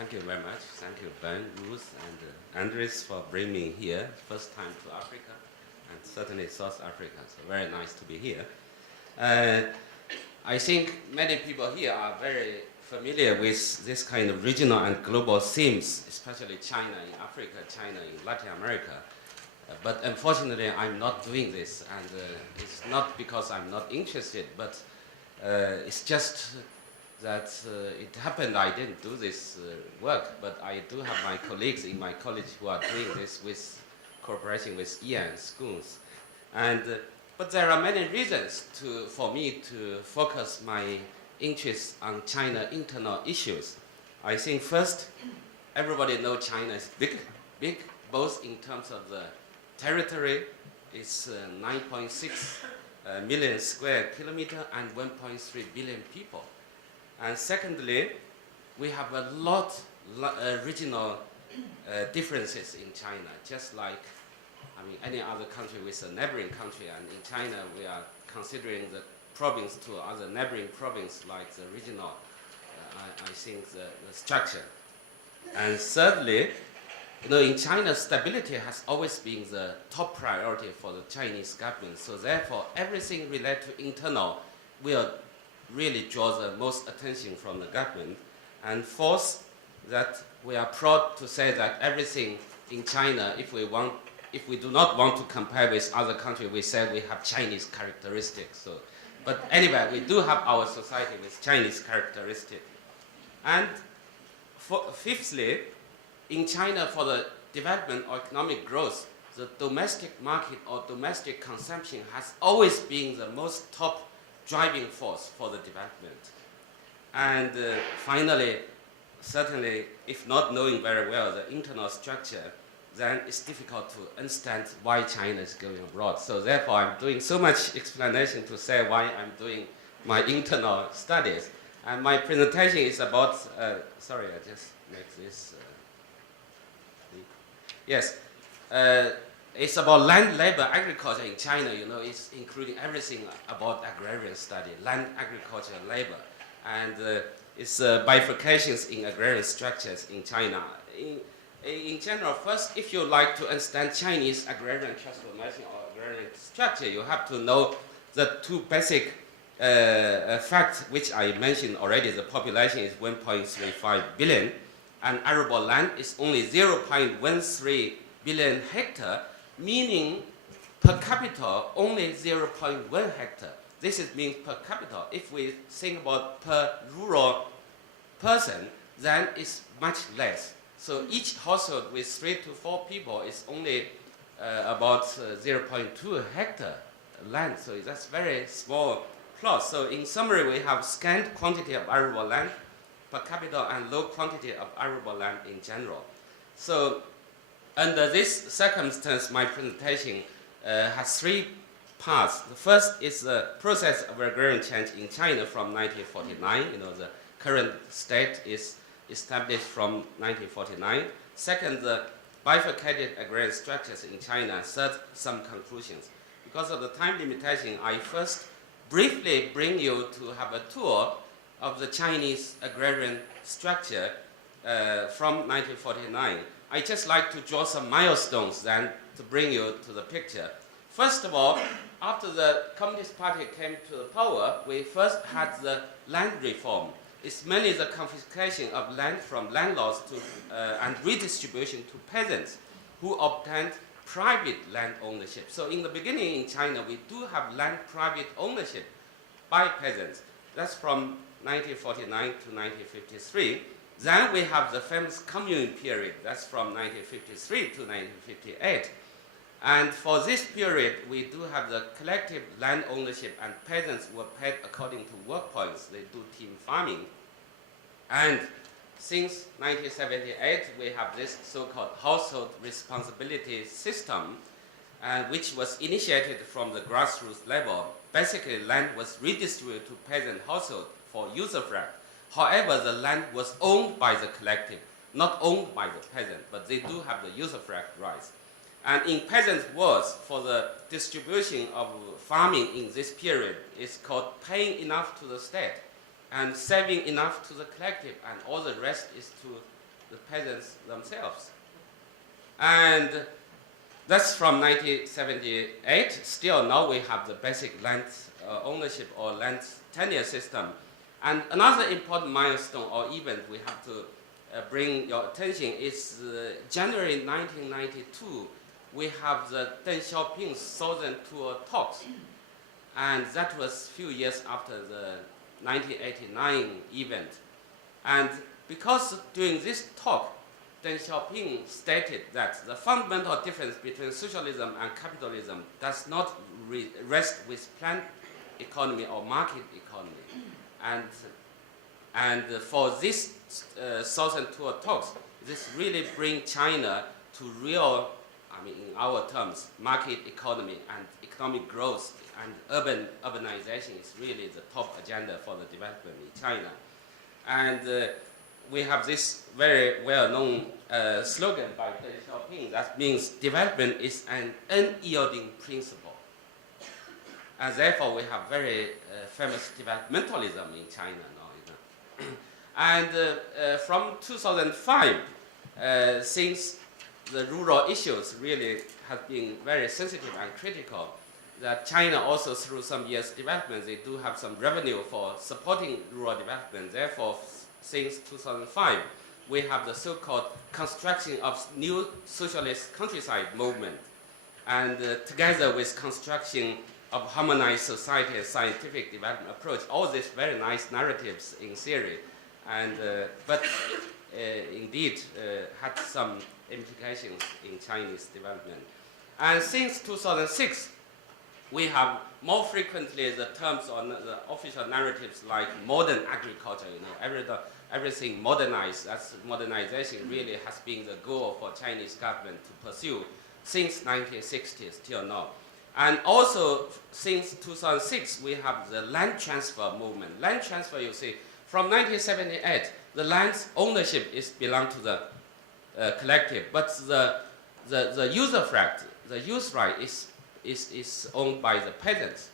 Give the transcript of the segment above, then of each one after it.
Thank you very much. Thank you, Ben, Ruth, and Andres for bringing me here. First time to Africa, and certainly South Africa. So very nice to be here. I think many people here are very familiar with this kind of regional and global themes, especially China in Africa, China in Latin America. But unfortunately, I'm not doing this, and it's not because I'm not interested, but it's just that it happened I didn't do this work, but I do have my colleagues in my college who are doing this with cooperation with Ian schools. And, but there are many reasons for me to focus my interest on China internal issues. I think first, everybody knows China is big, both in terms of the territory. It's 9.6 million square kilometer and 1.3 billion people. And secondly, we have a lot regional differences in China, just like any other country with a neighboring country. And in China, we are considering the province to other neighboring province like the regional, I think, the structure. And thirdly, in China, stability has always been the top priority for the Chinese government. So therefore, everything related to internal will really draw the most attention from the government. And fourth, that we are proud to say that everything in China, if we do not want to compare with other countries, we say we have Chinese characteristics. So, but anyway, we do have our society with Chinese characteristics. And fifthly, in China, for the development or economic growth, the domestic market or domestic consumption has always been the most top driving force for the development. And finally, certainly, if not knowing very well the internal structure, then it's difficult to understand why China is going abroad. So therefore, I'm doing so much explanation to say why I'm doing my internal studies. And my presentation is about, sorry, I just make this. Yes. It's about land, labor, agriculture in China. It's including everything about agrarian study, land, agriculture, labor. And it's bifurcations in agrarian structures in China. In general, first, if you like to understand Chinese agrarian transformation or agrarian structure, you have to know the two basic facts which I mentioned already. The population is 1.35 billion, and arable land is only 0.13 billion hectare, meaning per capita only 0.1 hectare. This means per capita. If we think about per rural person, then it's much less. So each household with 3 to 4 people is only about 0.2 hectare land. So that's very small plot. So in summary, we have scant quantity of arable land per capita and low quantity of arable land in general. So under this circumstance, my presentation has 3 parts. The first is the process of agrarian change in China from 1949. The current state is established from 1949. Second, the bifurcated agrarian structures in China. Third, some conclusions. Because of the time limitation, I first briefly bring you to have a tour of the Chinese agrarian structure from 1949. I just like to draw some milestones then to bring you to the picture. First of all, after the Communist Party came to the power, we first had the land reform. It's mainly the confiscation of land from landlords and redistribution to peasants who obtained private land ownership. So in the beginning in China, we do have land private ownership by peasants. That's from 1949 to 1953. Then we have the famous commune period. That's from 1953 to 1958. And for this period, we do have the collective land ownership, and peasants were paid according to work points. They do team farming. And since 1978, we have this so-called household responsibility system, which was initiated from the grassroots level. Basically, land was redistributed to peasant households for use of right. However, the land was owned by the collective, not owned by the peasant, but they do have the use of rights. And in peasants' words, for the distribution of farming in this period is called paying enough to the state and saving enough to the collective, and all the rest is to the peasants themselves. And that's from 1978. Still now we have the basic land ownership or land tenure system. And another important milestone or event we have to bring your attention is January 1992, we have the Deng Xiaoping's Southern Tour talks. And that was a few years after the 1989 event. And because during this talk, Deng Xiaoping stated that the fundamental difference between socialism and capitalism does not rest with planned economy or market economy. And for this Southern Tour talks, this really brings China to real, I mean, in our terms, market economy and economic growth, and urbanization is really the top agenda for the development in China. And we have this very well-known slogan by Deng Xiaoping that means development is an unyielding principle. And therefore, we have very famous developmentalism in China now. And from 2005, since the rural issues really have been very sensitive and critical, that China also through some years development, they do have some revenue for supporting rural development. Therefore, since 2005, we have the so-called construction of new socialist countryside movement. And together with construction of harmonized society and scientific development approach, all these very nice narratives in theory, and, but indeed had some implications in Chinese development. And since 2006, we have more frequently the terms on the official narratives like modern agriculture, everything modernized. That's modernization really has been the goal for Chinese government to pursue since 1960s till now. And also since 2006, we have the land transfer movement. Land transfer, you see, from 1978, the land ownership is belong to the collective, but the use right is owned by the peasants.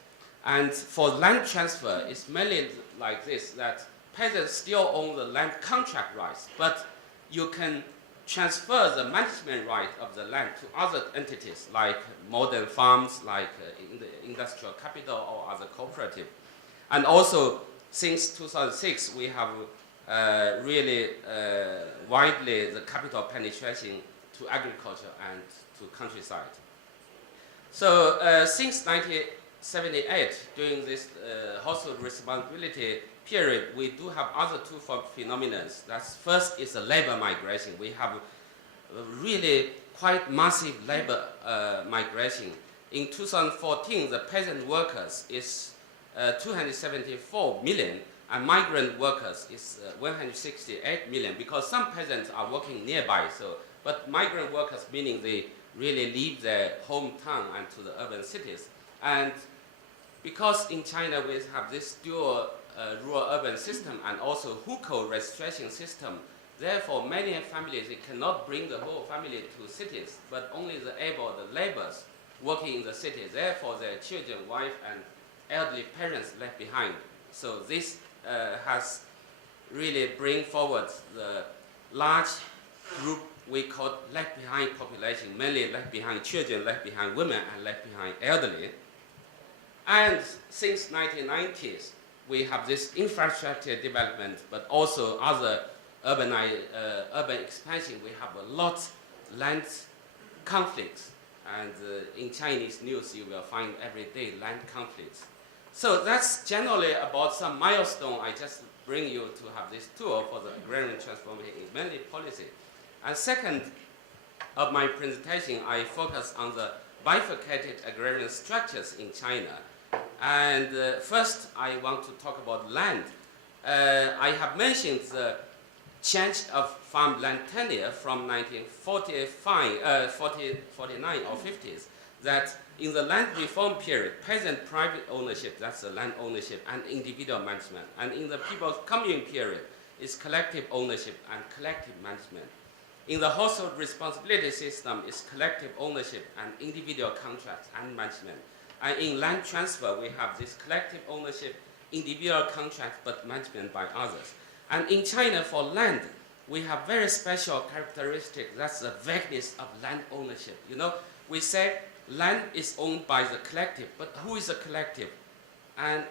And for land transfer, it's mainly like this, that peasants still own the land contract rights, but you can transfer the management right of the land to other entities, like modern farms, like in the industrial capital or other cooperative. And also, since 2006, we have really widely the capital penetration to agriculture and to countryside. So since 1978, during this household responsibility period, we do have other two phenomena. That's first is the labor migration. We have really quite massive labor migration. In 2014, the peasant workers is 274 million, and migrant workers is 168 million, because some peasants are working nearby. So, but migrant workers meaning they really leave their hometown and to the urban cities. And because in China we have this dual rural-urban system and also hukou registration system, therefore many families, they cannot bring the whole family to cities, but only the laborers working in the city. Therefore their children, wife, and elderly parents left behind. So this has really bring forward the large group we call left behind population, mainly left behind children, left behind women, and left behind elderly. And since 1990s, we have this infrastructure development, but also other urban expansion. We have a lot land conflicts, and in Chinese news you will find every day land conflicts. So that's generally about some milestone. I just bring you to have this tour for the agrarian transformation in mainly policy. And second of my presentation, I focus on the bifurcated agrarian structures in China. And first, I want to talk about land. I have mentioned the change of farmland tenure from 1949 or 50s, that in the land reform period, peasant private ownership, that's the land ownership, and individual management. And in the people's commune period, it's collective ownership and collective management. In the household responsibility system, it's collective ownership and individual contracts and management. And in land transfer, we have this collective ownership, individual contract, but management by others. And in China, for land, we have very special characteristic. That's the vagueness of land ownership. You know, we say land is owned by the collective, but who is the collective? And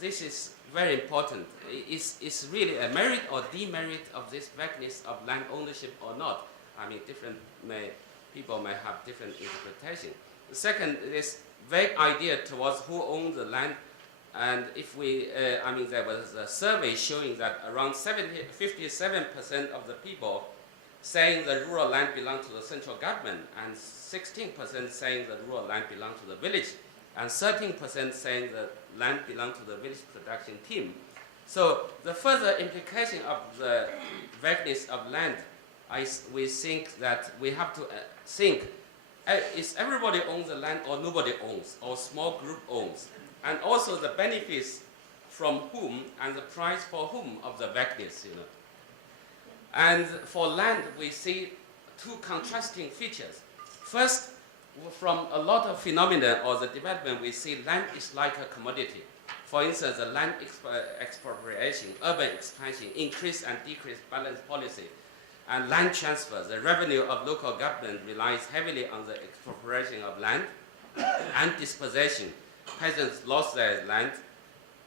this is very important. Is really a merit or demerit of this vagueness of land ownership or not? I mean, people may have different interpretation. The second is vague idea towards who owns the land. And if we, there was a survey showing that around 57% of the people saying the rural land belongs to the central government, and 16% saying the rural land belongs to the village, and 13% saying the land belongs to the village production team. So the further implication of the vagueness of land, we think that we have to think, is everybody owns the land or nobody owns, or small group owns? And also the benefits from whom and the price for whom of the vagueness, you know. And for land, we see two contrasting features. First, from a lot of phenomena or the development, we see land is like a commodity. For instance, the land expropriation, urban expansion, increase and decrease balance policy, and land transfer. The revenue of local government relies heavily on the expropriation of land and dispossession. Peasants lost their land,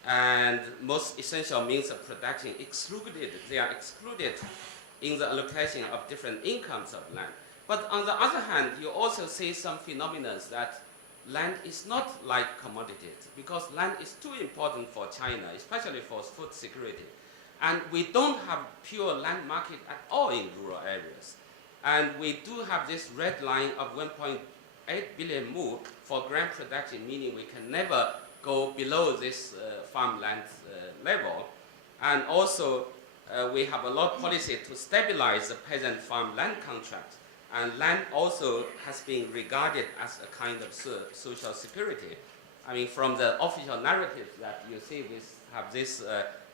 and most essential means of production excluded. They are excluded in the allocation of different incomes of land. But on the other hand, you also see some phenomena that land is not like commodities, because land is too important for China, especially for food security. And we don't have pure land market at all in rural areas. And we do have this red line of 1.8 billion mu for grain production, meaning we can never go below this farmland level. And also, we have a lot of policy to stabilize the peasant farm land contract. And land also has been regarded as a kind of social security. I mean, from the official narrative that you see, we have this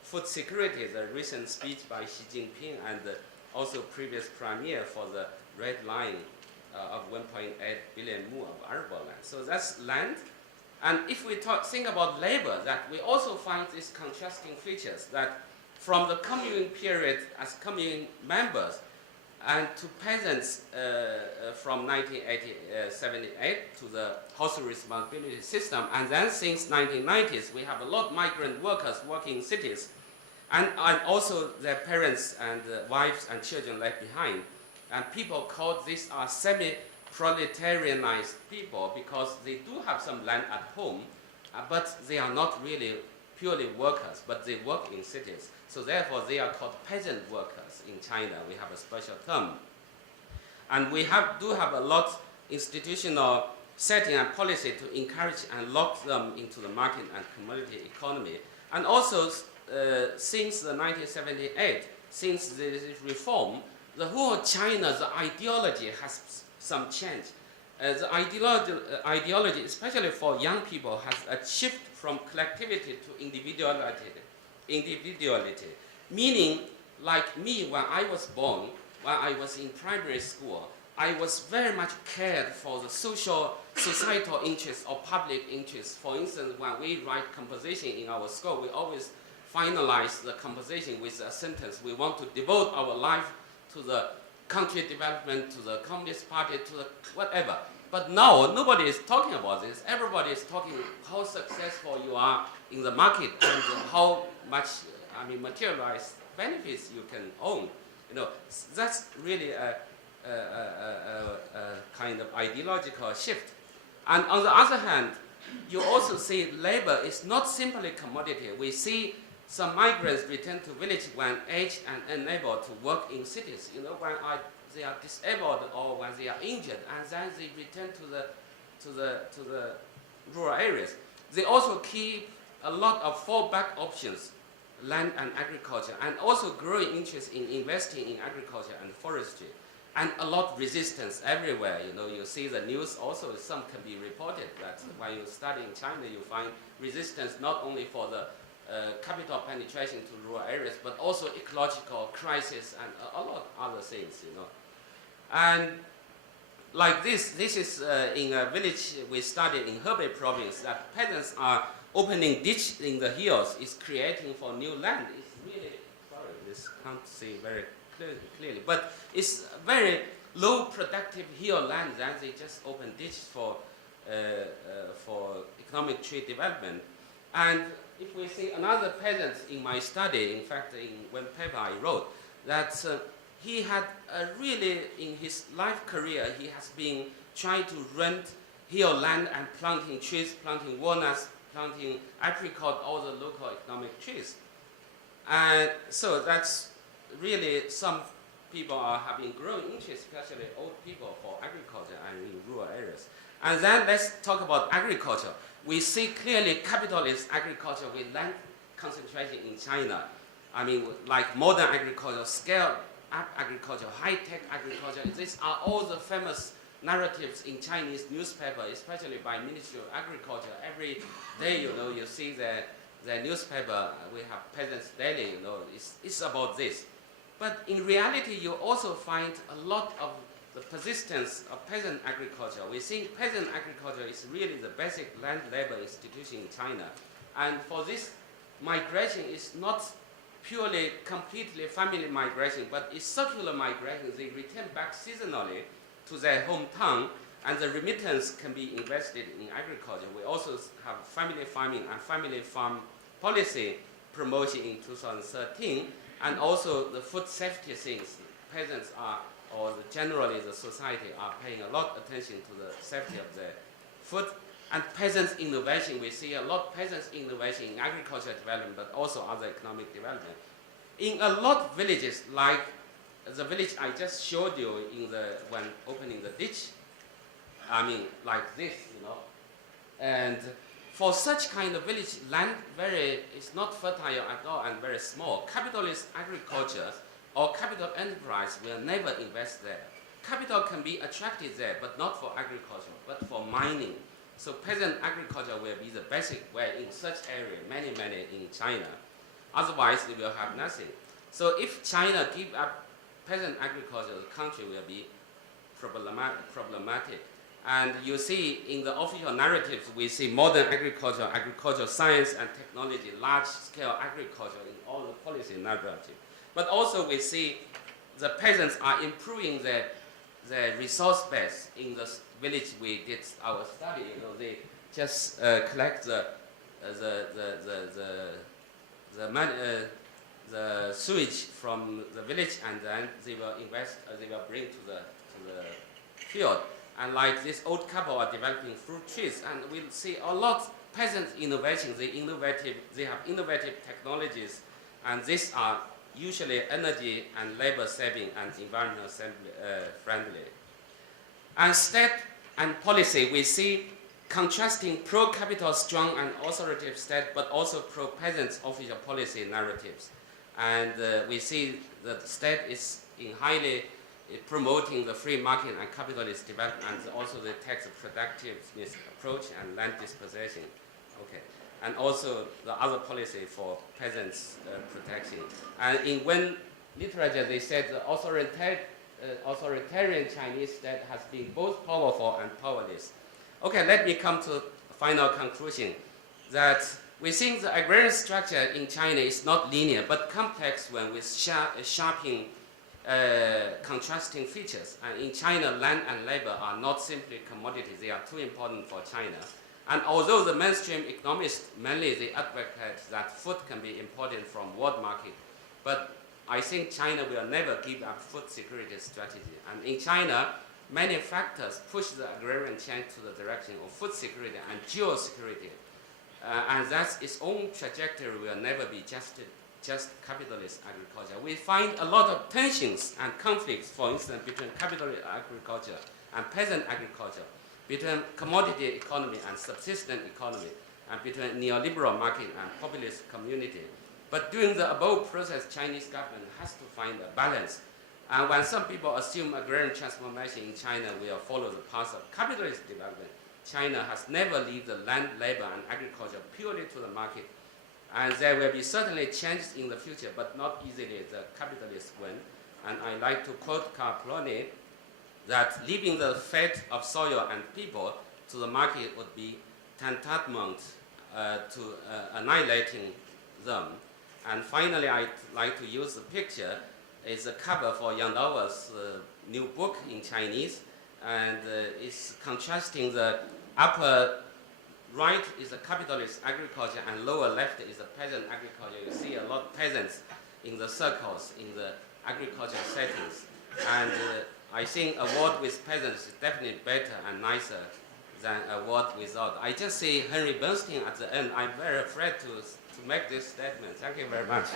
food security, the recent speech by Xi Jinping and also previous premier for the red line of 1.8 billion mu of arable land. So that's land. And if we think about labor, that we also find these contrasting features, that from the commune period as commune members and to peasants from 1978 to the household responsibility system, and then since 1990s we have a lot of migrant workers working in cities, and also their parents and wives and children left behind. And people call these are semi-proletarianized people because they do have some land at home, but they are not really purely workers, but they work in cities. So therefore, they are called peasant workers in China. We have a special term. And we do have a lot institutional setting and policy to encourage and lock them into the market and commodity economy. And also, since the 1978, since the reform, the whole China, the ideology has some change. The ideology, especially for young people, has a shift from collectivity to individuality. Meaning, like me, when I was born, when I was in primary school, I was very much cared for the societal interests or public interests. For instance, when we write composition in our school, we always finalize the composition with a sentence: we want to devote our life to the country development, to the Communist Party, to the whatever. But now, nobody is talking about this. Everybody is talking how successful you are in the market and how much, materialized benefits you can own. You know, that's really a kind of ideological shift. And on the other hand, you also see labor is not simply commodity. We see some migrants return to village when aged and unable to work in cities. You know, when they are disabled or when they are injured, and then they return to the rural areas. They also keep a lot of fallback options, land and agriculture, and also growing interest in investing in agriculture and forestry, and a lot of resistance everywhere. You know, you see the news also, some can be reported that when you study in China, you find resistance not only for the capital penetration to rural areas, but also ecological crisis and a lot of other things, you know. And like this is in a village we studied in Hebei province, that peasants are opening ditch in the hills, is creating for new land. It's really, sorry, this can't see very clearly. But it's very low productive hill land that they just open ditches for economic tree development. And if we see another peasant in my study, in fact, in one paper I wrote, that he had really, in his life career, he has been trying to rent hill land and planting trees, planting walnuts, planting apricot, all the local economic trees. And so that's really some people are having growing interest, especially old people, for agriculture and in rural areas. And then let's talk about agriculture. We see clearly capitalist agriculture with land concentration in China. I mean, like modern agriculture, scale-up agriculture, high-tech agriculture. These are all the famous narratives in Chinese newspaper, especially by Ministry of Agriculture. Every day, you see the newspaper. We have Peasants Daily. It's about this. But in reality, you also find a lot of the persistence of peasant agriculture. We think peasant agriculture is really the basic land labor institution in China. And for this, migration is not purely, completely family migration, but it's circular migration. They return back seasonally to their hometown, and the remittance can be invested in agriculture. We also have family farming and family farm policy promotion in 2013, and also the food safety things. Peasants are, or generally the society, are paying a lot of attention to the safety of the food. And peasants' innovation, we see a lot of peasants' innovation in agricultural development, but also other economic development. In a lot of villages, like the village I just showed you when opening the ditch, I mean, like this, And for such kind of village, land is not fertile at all and very small. Capitalist agriculture or capital enterprise will never invest there. Capital can be attracted there, but not for agriculture, but for mining. So peasant agriculture will be the basic way in such area, many in China. Otherwise, it will have nothing. So if China gives up peasant agriculture, the country will be problematic. And you see in the official narratives, we see modern agriculture, agricultural science and technology, large-scale agriculture in all the policy narrative. But also we see the peasants are improving their resource base in the village we did our study. They just collect the sewage from the village, and then they will bring to the field. And like this old couple are developing fruit trees, and we'll see a lot of peasant innovation. They have innovative technologies, and these are usually energy and labor saving and environmental friendly. And state and policy, we see contrasting pro-capital strong and authoritative state, but also pro-peasant official policy narratives. And we see that the state is in highly promoting the free market and capitalist development, and also the tax productiveness approach and land dispossession. Okay. And also the other policy for peasants' protection. And in one literature, they said the authoritarian Chinese state has been both powerful and powerless. Okay, let me come to a final conclusion, that we think the agrarian structure in China is not linear, but complex one with sharping contrasting features. And in China, land and labor are not simply commodities, they are too important for China. And although the mainstream economists mainly they advocate that food can be imported from world market, but I think China will never give up food security strategy. And in China, many factors push the agrarian chain to the direction of food security and geosecurity. And that's its own trajectory will never be just capitalist agriculture. We find a lot of tensions and conflicts, for instance, between capitalist agriculture and peasant agriculture, between commodity economy and subsistence economy, and between neoliberal market and populist community. But during the above process, Chinese government has to find a balance. And when some people assume agrarian transformation in China will follow the path of capitalist development, China has never left the land, labor, and agriculture purely to the market. And there will be certainly changes in the future, but not easily the capitalist one. And I like to quote Karl Plony that leaving the fate of soil and people to the market would be tantamount to annihilating them. And finally, I'd like to use the picture is a cover for Yang Dao's new book in Chinese, and it's contrasting the upper right is a capitalist agriculture and lower left is a peasant agriculture. You see a lot of peasants in the circles in the agricultural settings. And I think a world with peasants is definitely better and nicer than a world without. I just see Henry Bernstein at the end. I'm very afraid to make this statement. Thank you very much.